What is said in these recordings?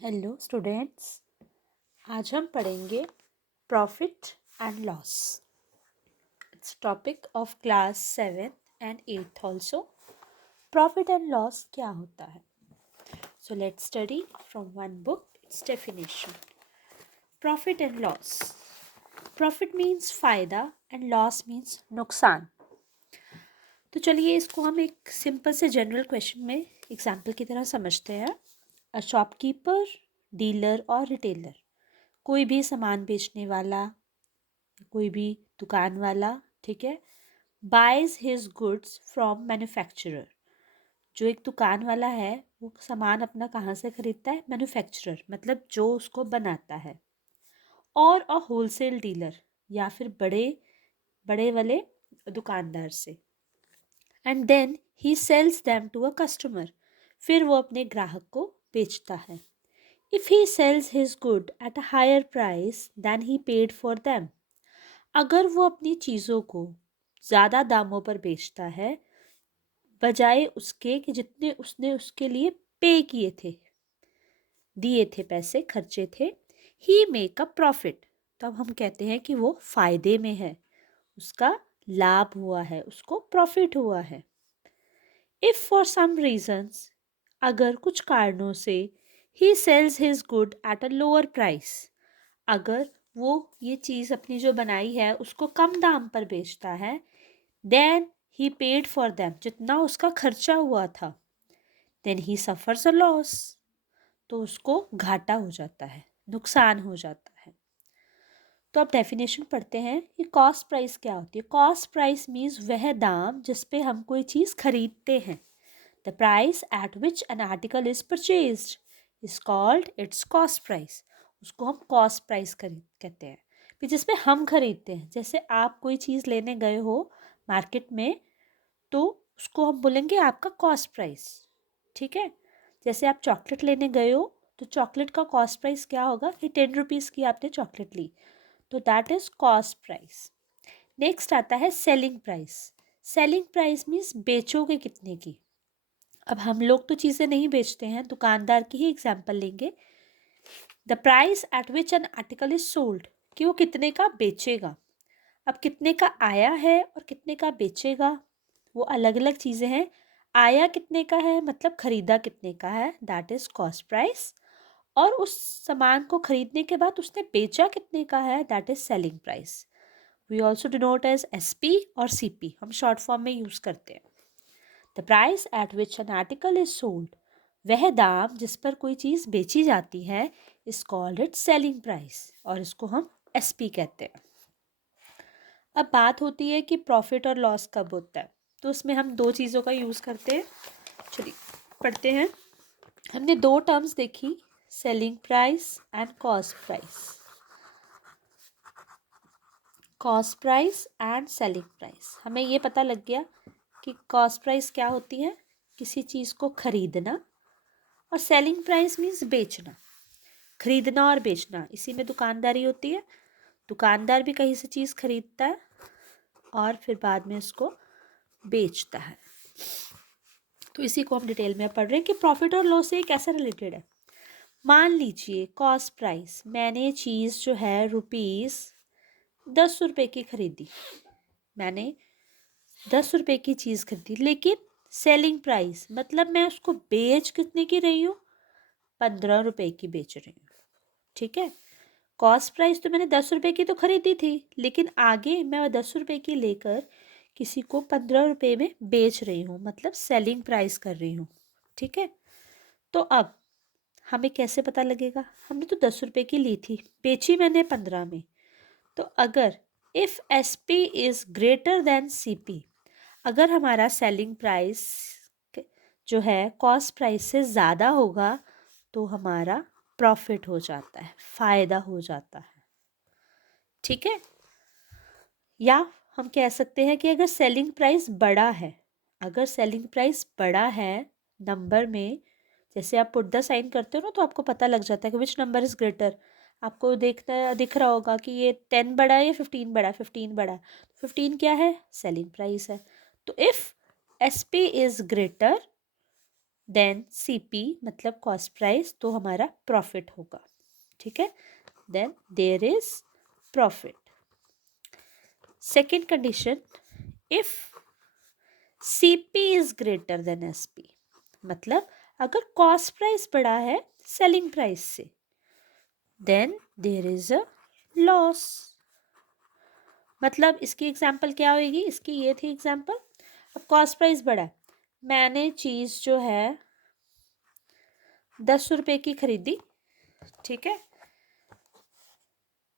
Hello students. आज हम पढ़ेंगे profit and loss. It's topic of class 7th and 8th also. Profit and loss क्या होता है? So let's study from one book it's definition. Profit and loss. Profit means फ़ायदा and loss means नुकसान। तो चलिए इसको हम एक सिंपल से जनरल क्वेश्चन में एग्जाम्पल की तरह समझते हैं। अ शॉपकीपर, डीलर और रिटेलर, कोई भी सामान बेचने वाला, कोई भी दुकान वाला, ठीक है, buys his goods from manufacturer. जो एक दुकान वाला है वो सामान अपना कहाँ से खरीदता है? मैन्युफैक्चरर, मतलब जो उसको बनाता है। और अ होलसेल डीलर, या फिर बड़े बड़े वाले दुकानदार से। And then he sells them to a customer, फिर वो अपने ग्राहक को बेचता है। If he sells his good at a higher price than he paid for them, अगर वो अपनी चीज़ों को ज़्यादा दामों पर बेचता है बजाय उसके कि जितने उसने उसके लिए पे किए थे, दिए थे, पैसे खर्चे थे, ही मेक अ प्रॉफिट, तब हम कहते हैं कि वो फ़ायदे में है, उसका लाभ हुआ है, उसको प्रॉफिट हुआ है। इफ़ फॉर सम रीजंस, अगर कुछ कारणों से, he sells his good at a lower price, अगर वो ये चीज़ अपनी जो बनाई है उसको कम दाम पर बेचता है, than he paid for them, जितना उसका खर्चा हुआ था, then he suffers a loss, तो उसको घाटा हो जाता है, नुकसान हो जाता है। तो अब डेफिनेशन पढ़ते हैं कि कॉस्ट प्राइस क्या होती है। कॉस्ट प्राइस मीन्स वह दाम जिस पे हम कोई चीज़ खरीदते हैं। The price at which an article is purchased is called its cost price. उसको हम कॉस्ट प्राइस कहते हैं। फिर जिस पे हम खरीदते हैं, जैसे आप कोई चीज़ लेने गए हो मार्केट में, तो उसको हम बोलेंगे आपका कॉस्ट प्राइस, ठीक है। जैसे आप चॉकलेट लेने गए हो तो चॉकलेट का कॉस्ट प्राइस क्या होगा कि 10 रुपीज़ की आपने चॉकलेट ली, तो that is cost price. Next आता है selling price. Selling price means बेचोगे कितने की। अब हम लोग तो चीज़ें नहीं बेचते हैं, दुकानदार की ही एग्जाम्पल लेंगे। The price at which an article is sold, कि वो कितने का बेचेगा। अब कितने का आया है और कितने का बेचेगा, वो अलग अलग चीज़ें हैं। आया कितने का है मतलब खरीदा कितने का है, दैट इज़ कॉस्ट प्राइस। और उस सामान को खरीदने के बाद उसने बेचा कितने का है, that is selling price. We also denote as SP और CP, हम शॉर्ट फॉर्म में यूज़ करते हैं। The price at which an article is sold, वह दाम जिस पर कोई चीज़ बेची जाती है, is called it selling price, और इसको हम SP कहते हैं। अब बात होती है कि प्रॉफिट और लॉस कब होता है, तो उसमें हम दो चीज़ों का यूज़ करते हैं। चलिए पढ़ते हैं। हमने दो टर्म्स देखी, selling price and cost price. Cost price and selling price, हमें ये पता लग गया कि कॉस्ट प्राइस क्या होती है, किसी चीज़ को खरीदना, और सेलिंग प्राइस मीन्स बेचना। खरीदना और बेचना, इसी में दुकानदारी होती है। दुकानदार भी कहीं से चीज़ खरीदता है और फिर बाद में उसको बेचता है। तो इसी को हम डिटेल में पढ़ रहे हैं कि प्रॉफिट और लॉस से कैसे रिलेटेड है। मान लीजिए कॉस्ट प्राइस, मैंने चीज़ जो है ₹10 की खरीदी, मैंने 10 रुपये की चीज़ खरीदी, लेकिन सेलिंग प्राइस मतलब मैं उसको बेच कितने की रही हूँ, 15 रुपये की बेच रही हूँ, ठीक है। कॉस्ट प्राइस तो मैंने 10 रुपये की तो खरीदी थी, लेकिन आगे मैं 10 रुपये की लेकर किसी को 15 रुपये में बेच रही हूँ, मतलब सेलिंग प्राइस कर रही हूँ, ठीक है। तो अब हमें कैसे पता लगेगा, हमने तो 10 रुपये की ली थी, बेची मैंने 15 में। तो अगर if SP is greater than CP, अगर हमारा सेलिंग प्राइस जो है कॉस्ट प्राइस से ज़्यादा होगा, तो हमारा प्रॉफिट हो जाता है, फ़ायदा हो जाता है, ठीक है। या हम कह सकते हैं कि अगर सेलिंग प्राइस बड़ा है, अगर सेलिंग प्राइस बड़ा है नंबर में, जैसे आप पुट द साइन करते हो ना, तो आपको पता लग जाता है कि विच नंबर इज़ ग्रेटर। आपको देखना दिख रहा होगा कि ये 10 बड़ा है या 15 बड़ा है, 15 बड़ा है। 15 क्या है, सेलिंग प्राइस है। तो if SP is greater than CP मतलब कॉस्ट प्राइस, तो हमारा प्रॉफिट होगा, ठीक है। Then there is profit. Second condition, if CP is greater than SP, मतलब अगर कॉस्ट प्राइस बड़ा है सेलिंग प्राइस से, then there is a loss. मतलब इसकी एग्जाम्पल क्या होगी, इसकी ये थी एग्जाम्पल। अब कॉस्ट प्राइस बढ़ा है, मैंने चीज़ जो है 10 रुपये की खरीदी, ठीक है,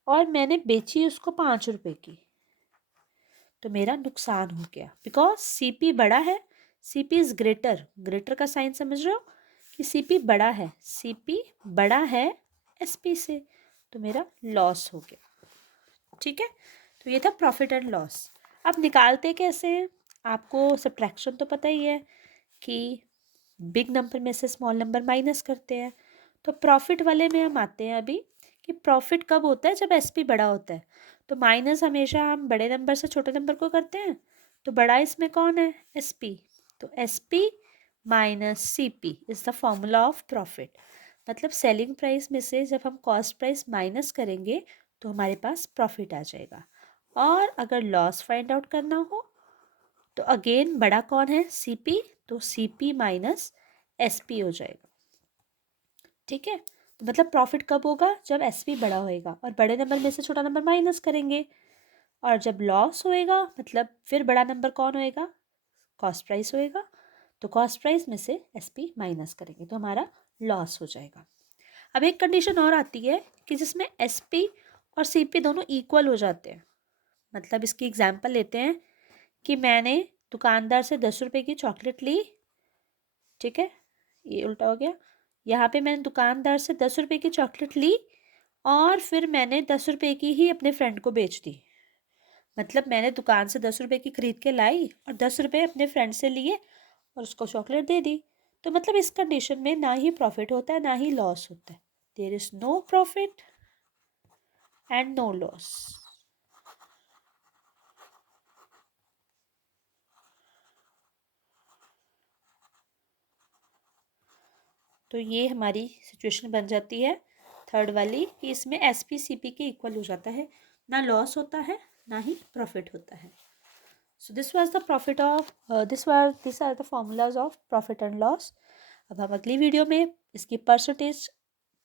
और मैंने बेची उसको 5 रुपये की, तो मेरा नुकसान हो गया, बिकॉज CP बड़ा है, CP इज ग्रेटर, ग्रेटर का साइन समझ रहे हो कि CP बड़ा है, CP बड़ा है SP से, तो मेरा लॉस हो गया, ठीक है। तो ये था प्रॉफिट एंड लॉस। अब निकालते कैसे हैं, आपको सब्ट्रैक्शन तो पता ही है कि बिग नंबर में से स्मॉल नंबर माइनस करते हैं। तो प्रॉफिट वाले में हम आते हैं अभी कि प्रॉफिट कब होता है, जब SP बड़ा होता है। तो माइनस हमेशा हम बड़े नंबर से छोटे नंबर को करते हैं, तो बड़ा इसमें कौन है, SP। तो SP minus CP is the formula of profit. मतलब सेलिंग प्राइस में से जब हम कॉस्ट प्राइस माइनस करेंगे तो हमारे पास प्रॉफिट आ जाएगा। और अगर लॉस फाइंड आउट करना हो तो अगेन बड़ा कौन है, CP, तो CP माइनस SP हो जाएगा, ठीक है। तो मतलब प्रॉफिट कब होगा, जब SP बड़ा होएगा और बड़े नंबर में से छोटा नंबर माइनस करेंगे। और जब लॉस होएगा मतलब फिर बड़ा नंबर कौन होएगा, कॉस्ट प्राइस होएगा, तो कॉस्ट प्राइस में से SP माइनस करेंगे तो हमारा लॉस हो जाएगा। अब एक कंडीशन और आती है कि जिसमें SP और CP दोनों इक्वल हो जाते हैं। मतलब इसकी एग्जाम्पल लेते हैं कि मैंने दुकानदार से 10 रुपये की चॉकलेट ली, ठीक है, ये उल्टा हो गया। यहाँ पे मैंने दुकानदार से 10 रुपये की चॉकलेट ली और फिर मैंने 10 रुपये की ही अपने फ्रेंड को बेच दी। मतलब मैंने दुकान से 10 रुपये की खरीद के लाई और 10 रुपये अपने फ्रेंड से लिए और उसको चॉकलेट दे दी। तो मतलब इस कंडीशन में ना ही प्रॉफिट होता है ना ही लॉस होता है। There is no profit and no loss. तो ये हमारी सिचुएशन बन जाती है थर्ड वाली कि इसमें SP CP के इक्वल हो जाता है, ना लॉस होता है ना ही प्रॉफिट होता है। So this was the profit of this are the formulas of profit and loss. अब हम अगली वीडियो में इसकी परसेंटेज,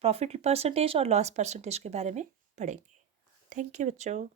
प्रॉफिट परसेंटेज और लॉस परसेंटेज के बारे में पढ़ेंगे। थैंक यू बच्चों।